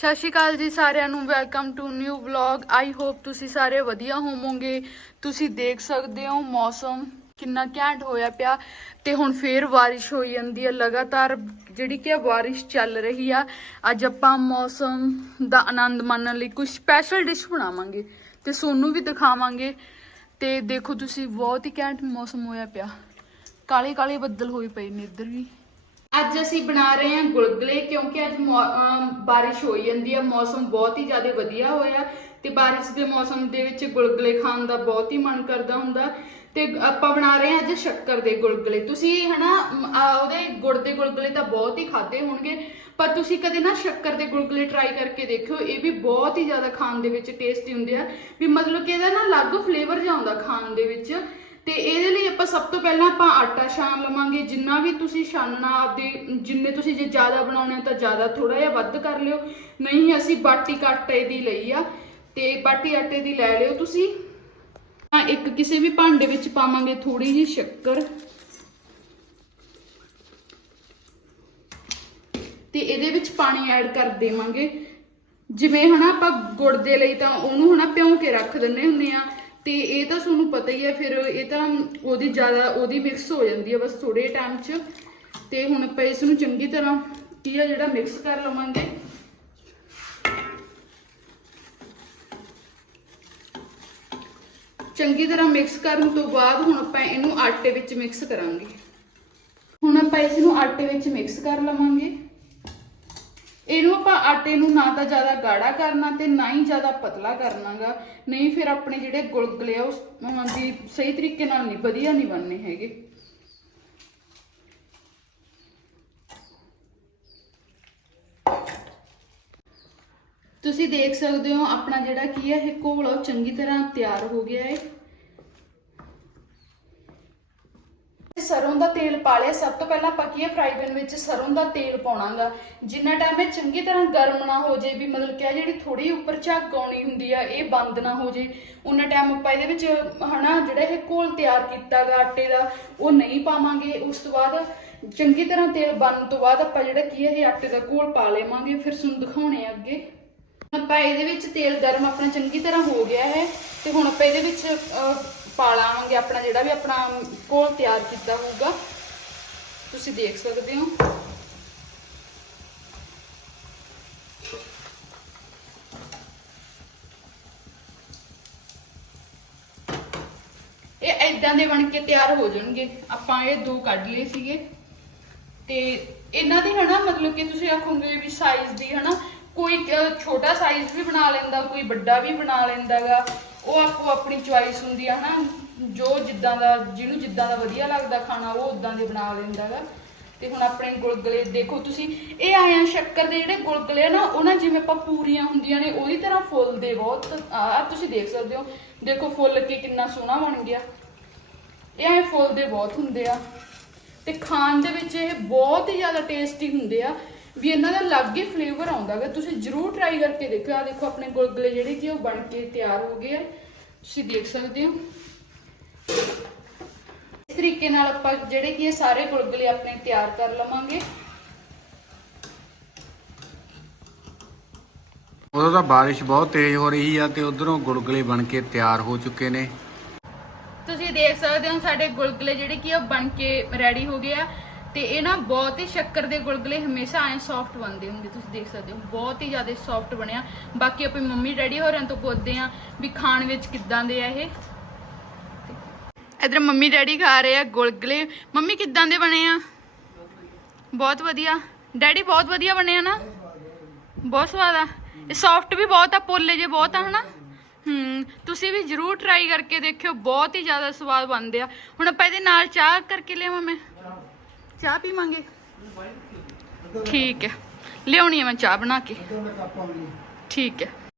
ਸਤਿ ਸ਼੍ਰੀ ਅਕਾਲ ਜੀ ਸਾਰਿਆਂ ਨੂੰ welcome to new vlog I hope ਤੁਸੀਂ ਸਾਰੇ ਵਧੀਆ ਹੋਵੋਗੇ। ਤੁਸੀਂ ਦੇਖ ਸਕਦੇ ਹੋ ਮੌਸਮ ਕਿੰਨਾ ਘੈਂਟ ਹੋਇਆ ਪਿਆ ਤੇ ਹੁਣ ਫੇਰ ਬਾਰਿਸ਼ ਹੋਈ ਜਾਂਦੀ ਹੈ ਲਗਾਤਾਰ ਜਿਹੜੀ ਕਿ ਬਾਰਿਸ਼ ਚੱਲ ਰਹੀ ਆ। ਅੱਜ ਆਪਾਂ ਮੌਸਮ ਦਾ ਆਨੰਦ ਮਾਣਨ ਲਈ ਕੁਝ ਸਪੈਸ਼ਲ ਡਿਸ਼ ਬਣਾਵਾਂਗੇ ਤੇ ਸੋਨੂੰ ਵੀ ਦਿਖਾਵਾਂਗੇ। ਤੇ ਦੇਖੋ ਤੁਸੀਂ, ਬਹੁਤ ਹੀ ਘੈਂਟ ਮੌਸਮ ਹੋਇਆ ਪਿਆ। ਕਾਲੇ ਕਾਲੇ ਬੱਦਲ ਹੋਏ ਪਏ ਨੇ ਇੱਧਰ ਵੀ। ਅੱਜ ਅਸੀਂ ਬਣਾ ਰਹੇ ਹਾਂ ਗੁਲਗੁਲੇ ਕਿਉਂਕਿ ਅੱਜ ਮੌ- ਬਾਰਿਸ਼ ਹੋਈ ਜਾਂਦੀ ਹੈ ਮੌਸਮ ਬਹੁਤ ਹੀ ਜ਼ਿਆਦਾ ਵਧੀਆ ਹੋਇਆ ਤੇ ਬਾਰਿਸ਼ ਦੇ ਮੌਸਮ ਦੇ ਵਿੱਚ ਗੁਲਗੁਲੇ ਖਾਣ ਦਾ ਬਹੁਤ ਹੀ ਮਨ ਕਰਦਾ ਹੁੰਦਾ ਤੇ ਆਪਾਂ ਬਣਾ ਰਹੇ ਹਾਂ ਅੱਜ ਸ਼ੱਕਰ ਦੇ ਗੁਲਗੁਲੇ। ਤੁਸੀਂ ਹਨਾ ਮ, ਉਹਦੇ ਗੁੜ ਦੇ ਗੁਲਗੁਲੇ ਤਾਂ ਬਹੁਤ ਹੀ ਖਾਦੇ ਹੋਣਗੇ ਪਰ ਤੁਸੀਂ ਕਦੇ ਨਾ ਸ਼ੱਕਰ ਦੇ ਗੁਲਗੁਲੇ ਟਰਾਈ ਕਰਕੇ ਦੇਖਿਓ ਇਹ ਵੀ ਬਹੁਤ ਹੀ ਜ਼ਿਆਦਾ ਖਾਣ ਦੇ ਵਿੱਚ ਟੇਸਟੀ ਹੁੰਦੇ ਆ ਵੀ ਮਤਲਬ ਕਿ ਇਹਦਾ ਨਾ ਅਲੱਗ ਫਲੇਵਰ ਜਿਹਾ ਆਉਂਦਾ ਖਾਣ ਦੇ ਵਿੱਚ। ਤੇ ਇਹਦੇ ਲਈ ਆਪਾਂ ਸਭ ਤੋਂ ਪਹਿਲਾਂ ਆਪਾਂ ਆਟਾ ਛਾਣ ਲਵਾਂਗੇ। ਜਿੰਨਾ ਵੀ ਤੁਸੀਂ ਛਾਨਣਾ ਆਪਦੇ, ਜਿੰਨੇ ਤੁਸੀਂ ਜੇ ਜ਼ਿਆਦਾ ਬਣਾਉਣੇ ਆ ਤਾਂ ਜ਼ਿਆਦਾ ਥੋੜਾ ਜਿਹਾ ਵੱਧ ਕਰ ਲਿਓ। ਨਹੀਂ, ਅਸੀਂ ਬਾਟੀ ਆਟੇ ਦੀ ਲਈ ਆ। ਤੇ ਬਾਟੀ ਆਟੇ ਦੀ ਲੈ ਲਿਓ ਤੁਸੀਂ। ਤਾਂ ਇੱਕ ਕਿਸੇ ਵੀ ਭਾਂਡੇ ਵਿੱਚ ਪਾਵਾਂਗੇ ਥੋੜੀ ਜਿਹੀ ਸ਼ੱਕਰ। ਤੇ ਇਹਦੇ ਵਿੱਚ ਪਾਣੀ ਐਡ ਕਰ ਦੇਵਾਂਗੇ। ਜਿਵੇਂ ਹਨਾ ਆਪਾਂ ਗੁੜ ਦੇ ਲਈ ਤਾਂ ਉਹਨੂੰ ਹਨਾ ਭਿਉਂ ਕੇ ਰੱਖ ਦਿੰਨੇ ਹੁੰਨੇ ਆ। ਤੇ ਇਹ ਤਾਂ ਤੁਹਾਨੂੰ ਪਤਾ ਹੀ ਹੈ, ਫਿਰ ਇਹ ਤਾਂ ਉਹਦੀ ਜ਼ਿਆਦਾ ਉਹਦੀ ਮਿਕਸ ਹੋ ਜਾਂਦੀ ਹੈ ਬਸ ਥੋੜੇ ਟਾਈਮ 'ਚ। ਤੇ ਹੁਣ ਆਪਾਂ ਇਸ ਨੂੰ ਚੰਗੀ ਤਰ੍ਹਾਂ ਕੀ ਆ ਜਿਹੜਾ ਮਿਕਸ ਕਰ ਲਵਾਂਗੇ। ਚੰਗੀ ਤਰ੍ਹਾਂ ਮਿਕਸ ਕਰਨ ਤੋਂ ਬਾਅਦ ਹੁਣ ਆਪਾਂ ਇਹਨੂੰ ਆਟੇ ਵਿੱਚ ਮਿਕਸ ਕਰਾਂਗੇ। ਹੁਣ ਆਪਾਂ ਇਸ ਨੂੰ ਆਟੇ ਵਿੱਚ ਮਿਕਸ ਕਰ ਲਵਾਂਗੇ। ਇਹਨੂੰ ਆਪਾਂ ਆਟੇ ਨੂੰ ਨਾ ਤਾਂ ਜ਼ਿਆਦਾ ਗਾੜਾ ਕਰਨਾ ਤੇ ਨਾ ਹੀ ਜ਼ਿਆਦਾ ਪਤਲਾ ਕਰਨਾਗਾ। ਨਹੀਂ ਫਿਰ ਆਪਣੇ ਜਿਹੜੇ ਗੁਲਗੁਲੇ ਆ ਉਸ ਦੀ ਸਹੀ ਤਰੀਕੇ ਨਾਲ ਨਹੀਂ, ਵਧੀਆ ਨਹੀਂ ਬਣਨੇ ਹੈਗੇ। ਤੁਸੀਂ ਦੇਖ ਸਕਦੇ ਹੋ ਆਪਣਾ ਜਿਹੜਾ ਕੀ ਹੈ ਇਹ ਘੋਲ ਆ, ਉਹ ਚੰਗੀ ਤਰ੍ਹਾਂ ਤਿਆਰ ਹੋ ਗਿਆ ਹੈ ਸਰੋਂ ਦਾ ਤੇਲ ਪਾ ਲਿਆ। ਸਭ ਤੋਂ ਪਹਿਲਾਂ ਆਪਾਂ ਕੀ ਹੈ ਫਰਾਈ ਪੈਨ ਵਿੱਚ ਸਰੋਂ ਦਾ ਤੇਲ ਪਾਉਣਾਗਾ। ਜਿੰਨਾ ਟਾਈਮ ਇਹ ਚੰਗੀ ਤਰ੍ਹਾਂ ਗਰਮ ਨਾ ਹੋ ਜੇ ਵੀ ਮਤਲਬ ਕਿ ਆ ਜਿਹੜੀ ਥੋੜੀ ਉੱਪਰ ਝੱਗ ਆਉਣੀ ਹੁੰਦੀ ਆ, ਇਹ ਬੰਦ ਨਾ ਹੋ ਜੇ ਉਹਨਾਂ ਟਾਈਮ ਆਪਾਂ ਇਹਦੇ ਵਿੱਚ ਹਨਾ, ਜਿਹੜਾ ਇਹ ਘੋਲ ਤਿਆਰ ਕੀਤਾਗਾ ਆਟੇ ਦਾ, ਉਹ ਨਹੀਂ ਪਾਵਾਂਗੇ। ਉਸ ਤੋਂ ਬਾਅਦ ਚੰਗੀ ਤਰ੍ਹਾਂ ਤੇਲ ਬਣਨ ਤੋਂ ਬਾਅਦ ਆਪਾਂ ਜਿਹੜਾ ਕੀ ਹੈ, ਇਹ ਆਟੇ ਦਾ ਘੋਲ ਪਾ ਲਵਾਂਗੇ। ਫਿਰ ਤੁਹਾਨੂੰ ਦਿਖਾਉਣੇ ਆ ਅੱਗੇ। ਆਪਾਂ ਇਹਦੇ ਵਿੱਚ ਤੇਲ ਗਰਮ ਆਪਣਾ ਚੰਗੀ ਤਰ੍ਹਾਂ ਹੋ ਗਿਆ ਹੈ। ਤੇ ਹੁਣ ਆਪਾਂ ਇਹਦੇ ਵਿੱਚ ਪਾ ਲਾਵਾਂਗੇ ਆਪਣਾ ਜਿਹੜਾ ਵੀ ਆਪਣਾ ਘੋਲ ਤਿਆਰ ਕੀਤਾ ਹੋਊਗਾ। ਤੁਸੀਂ ਦੇਖ ਸਕਦੇ ਹੋ। ਇਹ ਐਦਾਂ ਦੇ ਬਣ ਕੇ ਤਿਆਰ ਹੋ ਜਾਣਗੇ। ਆਪਾਂ ਇਹ ਦੋ ਕੱਢ ਲਏ ਸੀਗੇ। ਤੇ ਇਹਨਾਂ ਦੀ ਹਨਾ, ਮਤਲਬ ਕਿ ਤੁਸੀਂ ਆਖੋਗੇ ਵੀ ਸਾਈਜ਼ ਦੀ ਹਨਾ, ਕੋਈ ਛੋਟਾ ਸਾਈਜ਼ ਵੀ ਬਣਾ ਲੈਂਦਾ, ਕੋਈ ਵੱਡਾ ਵੀ ਬਣਾ ਲੈਂਦਾਗਾ ਉਹ ਆਪੋ ਆਪਣੀ ਚੁਆਇਸ ਹੁੰਦੀ ਆ, ਹਨਾ? ਜੋ ਜਿੱਦਾਂ ਦਾ, ਜਿਹਨੂੰ ਜਿੱਦਾਂ ਦਾ ਵਧੀਆ ਲੱਗਦਾ ਖਾਣਾ, ਉਹ ਉਦਾਂ ਦੇ ਬਣਾ ਲੈਂਦਾ ਗਾ। ਤੇ ਹੁਣ ਆਪਣੇ ਗੁਲਗਲੇ, ਦੇਖੋ ਤੁਸੀਂ, ਇਹ ਆਇਆ ਸ਼ੱਕਰ ਦੇ ਜਿਹੜੇ ਗੁਲਗਲੇ ਆ ਨਾ, ਉਹਨਾਂ ਜਿਵੇਂ ਆਪਾਂ ਪੂਰੀਆਂ ਹੁੰਦੀਆਂ ਨੇ, ਉਹਦੀ ਤਰ੍ਹਾਂ ਫੁੱਲਦੇ ਬਹੁਤ। ਆ ਤੁਸੀਂ ਦੇਖ ਸਕਦੇ ਹੋ। ਦੇਖੋ ਫੁੱਲ ਕੇ ਕਿੰਨਾ ਸੋਹਣਾ ਬਣ ਗਿਆ। ਇਹ ਐ ਫੁੱਲਦੇ ਬਹੁਤ ਹੁੰਦੇ ਆ। ਤੇ ਖਾਣ ਦੇ ਵਿੱਚ ਇਹ ਬਹੁਤ ਹੀ ਜ਼ਿਆਦਾ ਟੇਸਟੀ ਹੁੰਦੇ ਆ। ਵੀ ਇਹਨਾਂ ਦਾ ਅਲੱਗ ਹੀ ਫਲੇਵਰ ਆਉਂਦਾਗਾ ਤੁਸੀਂ ਜਰੂਰ ਟਰਾਈ ਕਰਕੇ ਦੇਖਿਓ। ਆ ਦੇਖੋ ਆਪਣੇ ਗੁਲਗੁਲੇ ਜਿਹੜੇ ਕਿ ਉਹ ਬਣ ਕੇ ਤਿਆਰ ਹੋ ਗਏ ਆ। ਤੁਸੀਂ ਦੇਖ ਸਕਦੇ ਹੋ। ਇਸ ਤਰੀਕੇ ਨਾਲ ਆਪਾਂ ਜਿਹੜੇ ਕਿ ਇਹ ਸਾਰੇ ਗੁਲਗੁਲੇ ਆਪਣੇ ਤਿਆਰ ਕਰ ਲਵਾਂਗੇ। ਉਦੋਂ ਤਾਂ ਬਾਰਿਸ਼ ਬਹੁਤ ਤੇਜ਼ ਹੋ ਰਹੀ ਆ ਤੇ ਉਧਰੋਂ ਗੁਲਗੁਲੇ ਬਣ ਕੇ ਤਿਆਰ ਹੋ ਚੁੱਕੇ ਨੇ। ਤੁਸੀਂ ਦੇਖ ਸਕਦੇ ਹੋ ਸਾਡੇ ਗੁਲਗੁਲੇ ਜਿਹੜੇ ਕਿ ਉਹ ਬਣ ਕੇ ਰੈਡੀ ਹੋ ਗਏ ਆ। ਤੇ ਇਹ ਨਾ ਬਹੁਤ ਹੀ ਸ਼ੱਕਰ ਦੇ ਗੁਲਗਲੇ ਹਮੇਸ਼ਾ ਐ ਸੌਫਟ ਬਣਦੇ ਹੁੰਦੇ, ਤੁਸੀਂ ਦੇਖ ਸਕਦੇ ਹੋ। ਬਹੁਤ ਹੀ ਜ਼ਿਆਦਾ ਸੌਫਟ ਬਣਿਆ। ਬਾਕੀ ਆਪਣੀ ਮੰਮੀ ਡੈਡੀ ਹੋਰਾਂ ਤੋਂ ਪੁੱਛਦੇ ਆ ਵੀ ਖਾਣ ਵਿੱਚ ਕਿੱਦਾਂ ਦੇ ਆ ਇਹ। ਇਧਰ ਮੰਮੀ ਡੈਡੀ ਖਾ ਰਹੇ ਆ ਗੁਲਗੁਲੇ। ਮੰਮੀ, ਕਿੱਦਾਂ ਦੇ ਬਣੇ ਆ? ਬਹੁਤ ਵਧੀਆ। ਡੈਡੀ, ਬਹੁਤ ਵਧੀਆ ਬਣੇ ਆ ਨਾ? ਬਹੁਤ ਸਵਾਦ ਆ। ਇਹ ਸੌਫਟ ਵੀ ਬਹੁਤ ਆ, ਪੋਲੇ ਜੇ ਬਹੁਤ ਆ, ਹਨਾ? ਹੂੰ, ਤੁਸੀਂ ਵੀ ਜਰੂਰ ਟਰਾਈ ਕਰਕੇ ਦੇਖਿਓ। ਬਹੁਤ ਹੀ ਜ਼ਿਆਦਾ ਸਵਾਦ ਬਣਦੇ ਆ। ਹੁਣ ਆਪਾਂ ਇਹਦੇ ਨਾਲ ਚਾਹ ਕਰਕੇ ਲਿਆਵਾਂ ਮੈਂ। ਚਾਹ ਪੀਵਾਂਗੇ? ਠੀਕ ਹੈ। ਲਿਆਉਣੀ ਆ ਮੈਂ ਚਾਹ ਬਣਾ ਕੇ। ਠੀਕ ਹੈ।